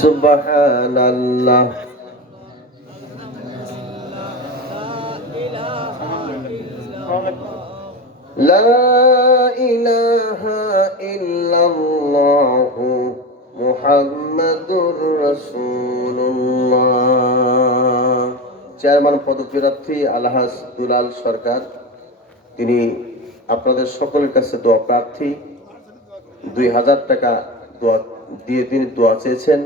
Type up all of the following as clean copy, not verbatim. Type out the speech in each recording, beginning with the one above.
সুবহানাল্লাহ। লা ইলাহা ইল্লাল্লাহু মুহাম্মাদুর রাসূলুল্লাহ। চেয়ারম্যান পদপ্রার্থী আলহাজ দুলাল সরকার, তিনি আপনাদের সকলের কাছে দোয়া প্রার্থী। 2000 টাকা দোয়া দিয়ে তিনি দোয়া চেয়েছেন।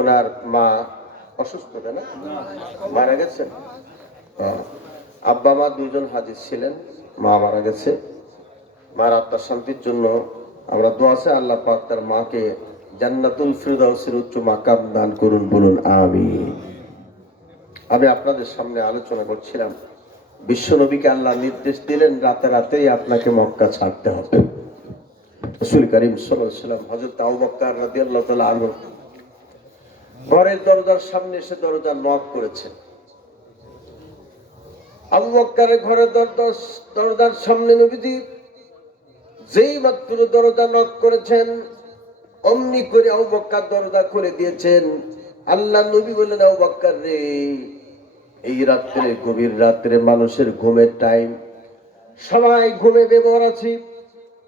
ওনার মা অসুস্থ, তাই না? মারা গেছেন। আব্বা মা দুইজন হাজির ছিলেন, মা মারা গেছে। মার আত্মার শান্তির জন্য আমরা দোয়া আছে, আল্লাহ পাক তার মাকে জান্নাতুল ফিরদাউসের উচ্চ মাকাম দান করুন, বলুন আমিন। আমি আপনাদের সামনে আলোচনা করছিলাম, বিশ্ব নবীকে আল্লাহ নির্দেশ দিলেন রাতেই আপনাকে মক্কা ছাড়তে হবে। রাসূল করিম সাল্লাল্লাহু আলাইহি ওয়াসাল্লাম হযরত আবু বকর রাদিয়াল্লাহু তাআলা আনহু ঘরের দরজার সামনে এসে দরজা নক করেছেন। আবু বকরের ঘরের দরজার সামনে নবীজি যেই মাত্র দরজা নক করেছেন, অমনি করে আবু বকর দরজা খুলে দিয়েছেন। আল্লাহ নবী বললেন, আবু বকর রে, এই রাত্রে, গভীর রাত্রে মানুষের ঘুমের টাইম, সবাই ঘুমে বেঘর আছি,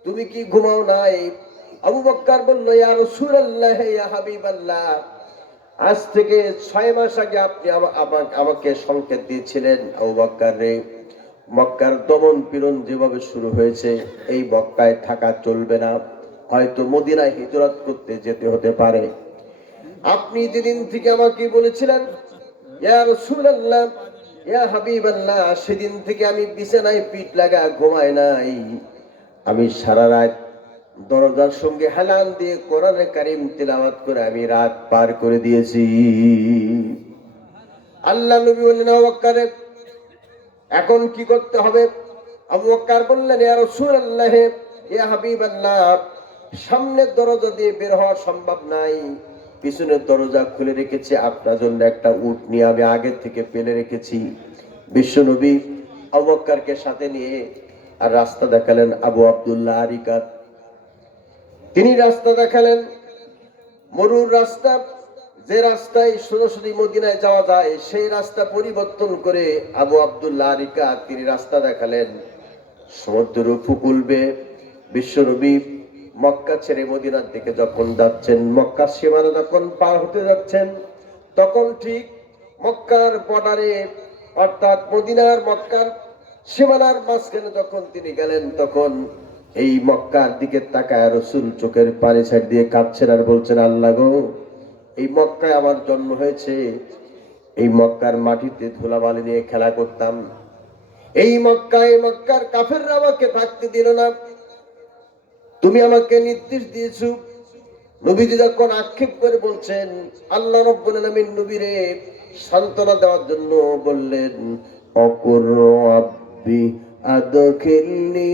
তুমি কি ঘুমাও নাই? আবু বকর বলল, ইয়া রাসূলুল্লাহ, ইয়া হাবিবাল্লাহ, আজ থেকে 6 মাস আগে আপনি আমাকে সংকেত দিয়েছিলেন, আবু বকর রে, মক্কার দমন পীড়ন যেভাবে শুরু হয়েছে, এই মক্কায় থাকা চলবে না, হয়তো মদিনায় হিজরত করতে যেতে হতে পারে। আপনি যেদিন থেকে আমাকে বলেছিলেন, ইয়া রাসূলুল্লাহ, ইয়া হাবিবাল্লাহ, সেদিন থেকে আমি বিছানায় পিঠ লাগা ঘুমাই নাই। আমি সারা রাত দরজার সঙ্গে হেলান দিয়ে কোরআনে কারীম তিলাওয়াত করে আমি রাত পার করে দিয়েছি। আল্লাহ নবী বললেন, আবু বকর এখন কি করতে হবে? আবু বকর বললেন, ইয়া রাসূলুল্লাহ, ইয়া হাবিবাল্লাহ, সামনের দরজা দিয়ে বের হওয়া সম্ভব নাই, পিছনের দরজা খুলে রেখেছি, আপনার জন্য একটা উট নিয়ে আমি আগে থেকে পেলে রেখেছি। বিশ্বনবী আবু বকরকে সাথে নিয়ে আর রাস্তা দেখালেন আবু আব্দুল্লাহ আরিকাত। তিনি রাস্তা দেখালেন, মরুর রাস্তা, যে রাস্তায় সরাসরি মদিনায় যাওয়া যায়, সেই রাস্তা পরিবর্তন করে আবু আব্দুল্লাহ আরিকাত তিনি রাস্তা দেখালেন সমুদ্রের উপকূল বেয়ে। বিশ্বনবী মক্কা ছেড়ে মদিনার দিকে যখন যাচ্ছেন, মক্কার সীমানা যখন পার হতে যাচ্ছেন, তখন ঠিক মক্কার বর্ডারে, অর্থাৎ মদিনার মক্কার সীমানার মাঝখানে যখন তিনি গেলেন, তখন এই মক্কার দিকে তাকায় রাসূল চোখের পানি ছাড় দিয়ে কাঁদছেন আর বলছেন, আল্লাহ গো, এই মক্কায় আমার জন্ম হয়েছে, এই মক্কার মাটিতে ধুলাবালি নিয়ে খেলা করতাম, এই মক্কার কাফেররা আমাকে থাকতে দিল না, তুমি আমাকে নির্দেশ দিয়েছো। নবীজি যখন আক্ষেপ করে বলছেন, আল্লাহ রাব্বুল আলামিন নবীরে সান্ত্বনা দেওয়ার জন্য বললেন, অকুর রাব্বি আদখিলনি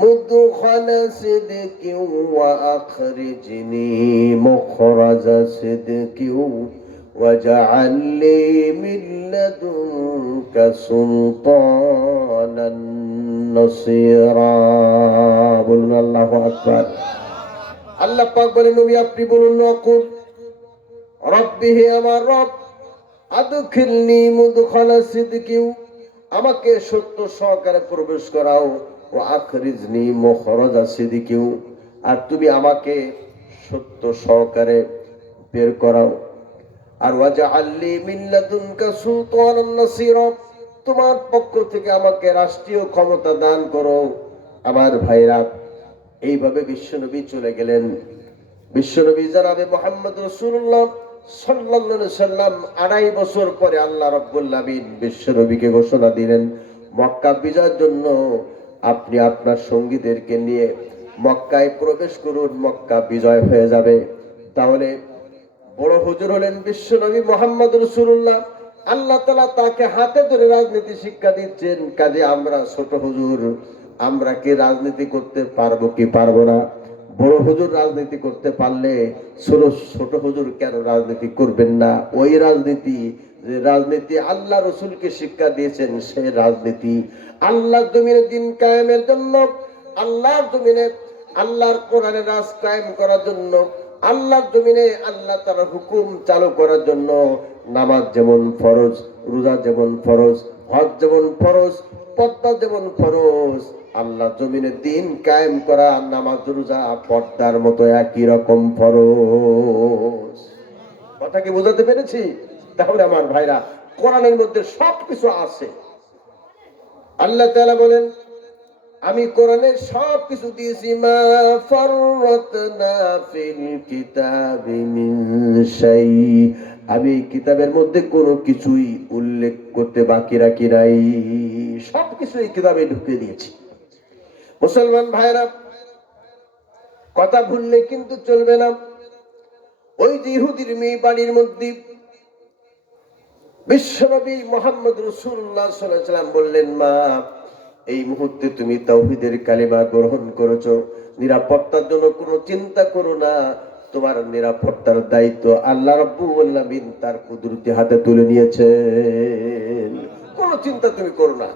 মুদখালা সিদকি ওয়া আখরিজনি মুখরাজা সিদকি ওয়াজআল লি মিন লাদুনকা সুলতানান নাসীরা। বলুন আল্লাহু আকবার। আল্লাহ পাক বলেন, নবী আপনি বলুন, নকুল রব্বি, হে আমার রব, আদখিলনি মুদখালা সিদকি, আমাকে সত্য সহকারে প্রবেশ করাও, ও আখরিজনি মুখরাজা সিদকি, আর তুমি আমাকে সত্য সহকারে বের করাও, আর ওয়াজআল লি মিন লাদুনকা সুলতানান নাসীরা, তোমার পক্ষ থেকে আমাকে রাষ্ট্রীয় ক্ষমতা দান করো। আমার ভাইরা, এইভাবে বিশ্বনবী চলে গেলেন। বিশ্বনবী জনাবে মুহাম্মদ রাসূলুল্লাহ সাল্লাল্লাহু আলাইহি সাল্লাম 2.5 বছর পরে আল্লাহ রাব্বুল আলামিন বিশ্বনবীকে ঘোষণা দিলেন, মক্কা বিজয়ের জন্য আপনি আপনার সঙ্গীদেরকে নিয়ে মক্কায় প্রবেশ করুন, মক্কা বিজয় হয়ে যাবে। তাহলে বড় হুজুর হলেন বিশ্বনবী মুহাম্মদ রাসূলুল্লাহ, আল্লাহ তাআলা তাকে হাতে ধরে রাজনীতি শিক্ষা দিচ্ছেন। কাজে আমরা ছোট হুজুর, আমরা কি রাজনীতি করতে পারবো কি পারবো না? বড় হুজুর রাজনীতি করতে পারলে ছোট হুজুর কেন রাজনীতি করবেন না? ওই রাজনীতি, যে রাজনীতি আল্লাহ রসুলকে শিক্ষা দিয়েছেন, সেই রাজনীতি আল্লাহর জমিনে দিন কায়েমের জন্য, আল্লাহর জমিনে আল্লাহর কোরআনের রাজ কায়েম করার জন্য আল্লাহর জমিনে আল্লাহ তাআলা হুকুম চালু করার জন্য নামাজ যেমন ফরজ, রোজা যেমন ফরজ, হজ যেমন ফরজ, পর্দা যেমন ফরজ, আল্লাহ জমিনে দিন কায়েম করা নামাজ রোজা পর্দার মতো একই রকম ফরজ। কথা কি বোঝাতে পেরেছি? তাহলে আমার ভাইরা, কোরআনের মধ্যে সবকিছু আছে। আল্লাহ তাআলা বলেন, আমি কোরআনে সবকিছু দিয়েছি, মা ফাররাতনা ফিল কিতাবি মিন শাই, আমি কিতাবের মধ্যে কোনো কিছুই উল্লেখ করতে বাকি রাখি নাই, সবকিছু এই কিতাবে ঢুকিয়ে দিয়েছি। মুসলমান ভাইরা, কথা ভুললে কিন্তু চলবে না। ওই যে ইহুদির মেয়ে বাড়ির মধ্যে বিশ্বনবী মুহাম্মদ রাসূলুল্লাহ সাল্লাল্লাহু আলাইহি ওয়াসাল্লাম বললেন, মা এই মুহূর্তে তুমি তাওহীদের কালিমা গ্রহণ করেছো, নিরাপত্তার জন্য কোনো চিন্তা করো না, তোমার নিরাপত্তার দায়িত্ব আল্লাহ রাব্বুল আলামিন তার কুদরতি হাতে তুলে নিয়েছেন, কোনো চিন্তা তুমি করো না।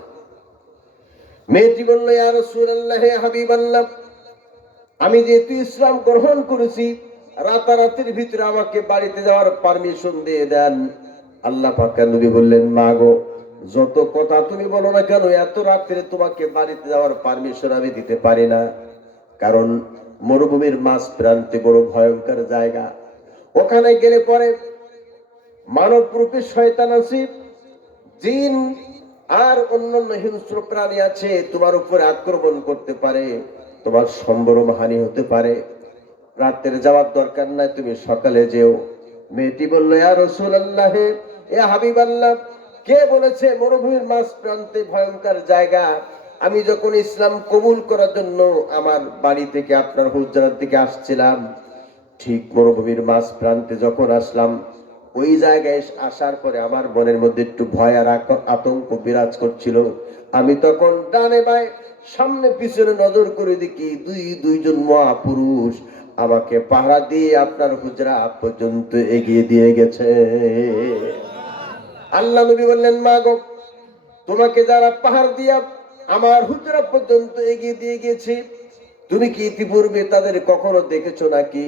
মেয়েটি বলল, ইয়া রাসূলুল্লাহ, হে হাবিবাল্লাহ, আমি যেহেতু ইসলাম গ্রহণ করেছি, রাতারাতির ভিতরে আমাকে বাড়িতে যাওয়ার পারমিশন দিয়ে দেন। আল্লাহ পাক নবী বললেন, মা গো, যত কথা তুমি বলো না কেন, এত রাত্রে তোমাকে বাড়িতে যাওয়ার পারমিশন আমি দিতে পারি না। কারণ মরুভূমির মাঝ প্রান্তে বড় ভয়ঙ্কর জায়গা, ওখানে গেলে পরে মানব রূপী শয়তান আছে, জিন আর অন্যান্য হিংস্র প্রাণী আছে, তোমার উপরে আক্রমণ করতে পারে, তোমার সম্ভ্রম হানি হতে পারে। রাতের যাওয়ার দরকার নাই, তুমি সকালে যেও। মেয়েটি বলল, ইয়া রাসূলুল্লাহ, এ হাবিবাল্লাহ, কে বলেছে মরুভূমির মাঝ প্রান্তে ভয়ঙ্কর জায়গা? আমি যখন ইসলাম কবুল করার জন্য আমার বাড়ি থেকে আপনার হুজরার দিকে আসছিলাম, ঠিক মরুভূমির মাঝ প্রান্তে যখন আসলাম, ওই জায়গায় আসার পরে আমার মনের মধ্যে একটু ভয় আর আতঙ্ক বিরাজ করছিল। আমি তখন ডানে বায়ে সামনে পিছনে নজর করে দেখি দুইজন মহাপুরুষ আমাকে পাহারা দিয়ে আপনার হুজরা পর্যন্ত এগিয়ে দিয়ে গেছে। আল্লাহ নবী বললেন, মা গো, তোমাকে যারা পাহাড় দিয়া আমার হুজরা পর্যন্ত এগিয়ে দিয়ে গেছে, তুমি কি ইতিপূর্বে তাদের কখনো দেখেছো নাকি?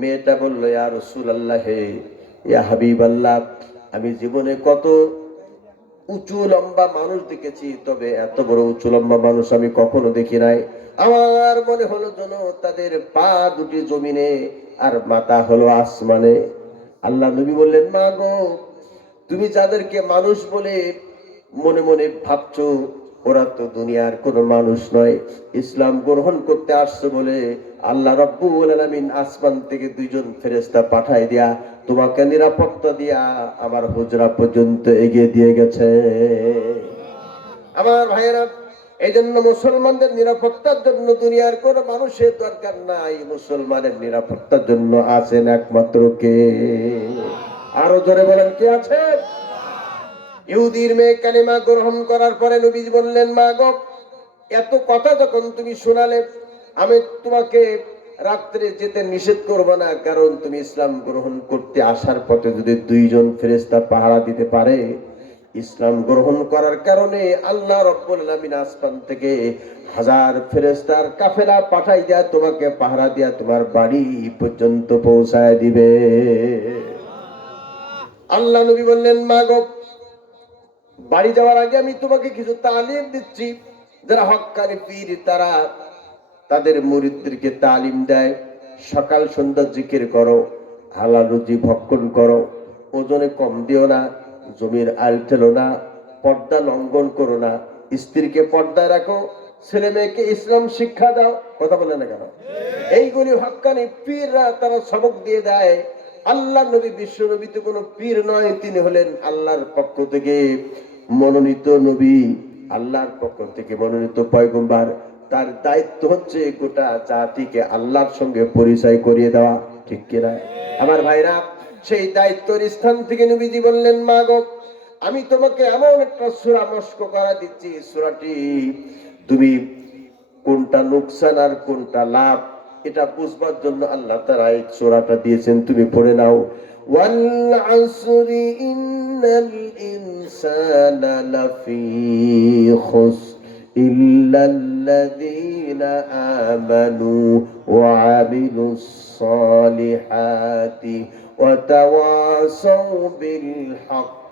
মেয়েটা বলল, ইয়া রাসূলুল্লাহ, ইয়া হাবিবাল্লাহ, আমি জীবনে কত উঁচু লম্বা মানুষ দেখেছি, তবে এত বড় উঁচু লম্বা মানুষ আমি কখনো দেখি নাই। আমার মনে হলো যেন তাদের পা দুটি জমিনে আর মাথা হলো আসমানে। আল্লাহ নবী বললেন, মা গো, তুমি যাদেরকে মানুষ বলে মনে মনে ভাবছো, ওরা তো দুনিয়ার কোনো মানুষ নয়। ইসলাম গ্রহণ করতে আসছে বলে আল্লাহ রাব্বুল আলামিন আসমান থেকে দুইজন ফেরেশতা পাঠায় দিয়া তোমাকে নিরাপত্তা দিয়া আমার হুজরা পর্যন্ত এগিয়ে দিয়ে গেছে। আমার ভাইয়েরা, এই জন্য মুসলমানদের নিরাপত্তার জন্য দুনিয়ার কোন মানুষের দরকার নাই, মুসলমানের নিরাপত্তার জন্য আছেন একমাত্র কে? আরো জোরে বলেন, কে আছে? ইহুদির মেয়ে কালিমা গ্রহণ করার পরে নবী বললেন, মা গো, এত কথা যখন তুমি শোনালে, আমি তোমাকে রাত্রে যেতে নিষেধ করব না, কারণ তুমি ইসলাম গ্রহণ করতে আসার পথে যদি দুইজন ফেরেশতা পাহারা দিতে পারে, ইসলাম গ্রহণ করার কারণে আল্লাহ রাব্বুল আলামিন আসমান থেকে 1000 ফেরেশতার কাফেলা পাঠাই দেয়া তোমাকে পাহারা দেয়া তোমার বাড়ি পর্যন্ত পৌঁছায় দিবে। আল্লাহ নবী বললেন, মা গো, বাড়ি যাওয়ার আগে আমি তোমাকে কিছু তালিম দিচ্ছি। যারা হক্কানি পীর, তারা তাদের মুরিদদেরকে তালিম দেয়, সকাল সন্ধ্যা জিকির করো, হালাল রুজি ভক্ষণ করো, ওজনে কম দিও না, জমির আল ঠেলো না, পর্দা লঙ্ঘন করো না, স্ত্রীকে পর্দায় রাখো, ছেলে মেয়েকে ইসলাম শিক্ষা দাও। কথা বলে না কেন? এইগুলি হক্কানি পীররা তারা সবক দিয়ে দেয়। আল্লাহ নবী বিশ্ব নবী তো কোনো পীর নয়, তিনি হলেন আল্লাহর পক্ষ থেকে মনোনীত নবী, আল্লাহর পক্ষ থেকে মনোনীত পয়গম্বর। তার দায়িত্ব হচ্ছে গোটা জাতিকে আল্লাহর সঙ্গে পরিচয় করিয়ে দেওয়া, ঠিক কিনা আমার ভাইরা? সেই দায়িত্বের স্থান থেকে নবীজি বললেন, মা গো, আমি তোমাকে এমন একটা সূরা মস্ক করা দিচ্ছি, সূরাটি তুমি কোনটা লোকসান আর কোনটা লাভ এটা বুঝবার জন্য আল্লাহ তাআলা এই সূরাটা দিয়েছেন, তুমি পড়ে নাও। ওয়াল আসরি ইন্নাল ইনসানা লাফি খুসর ইল্লাল্লাযীনা আমানু وعملوا الصالحات وتواصوا بالحق